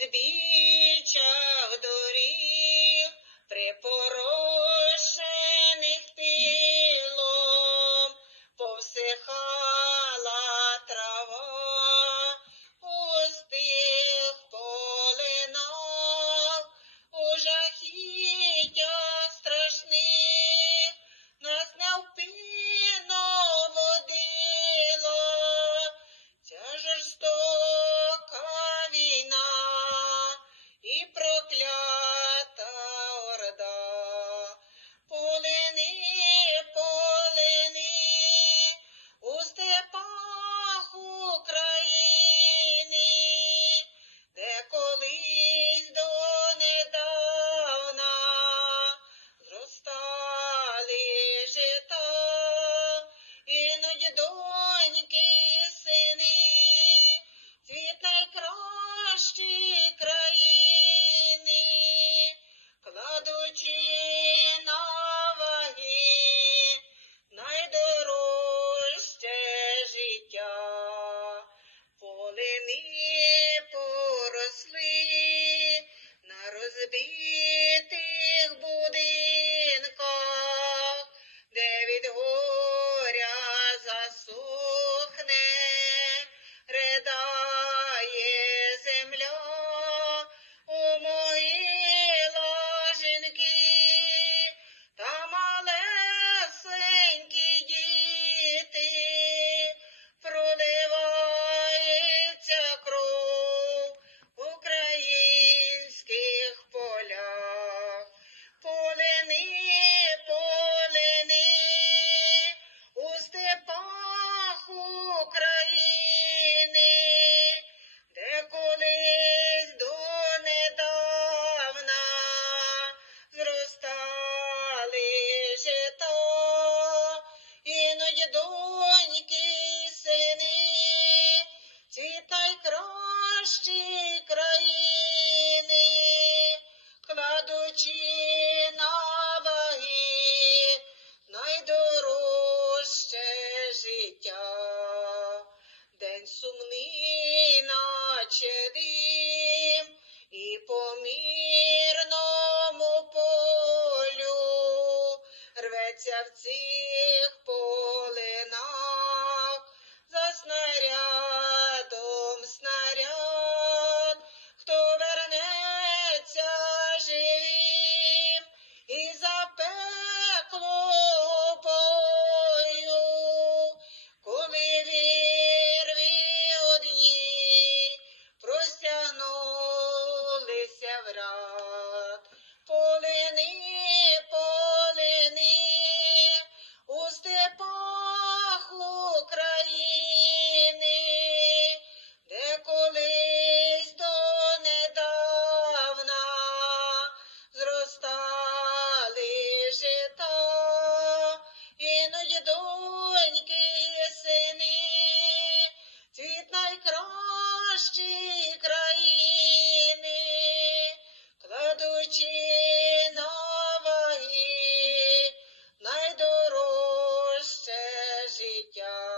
the beach. হবে নীল очі найдорожче життя, день сумний, наче дим, і по мирному полю рветься в цій.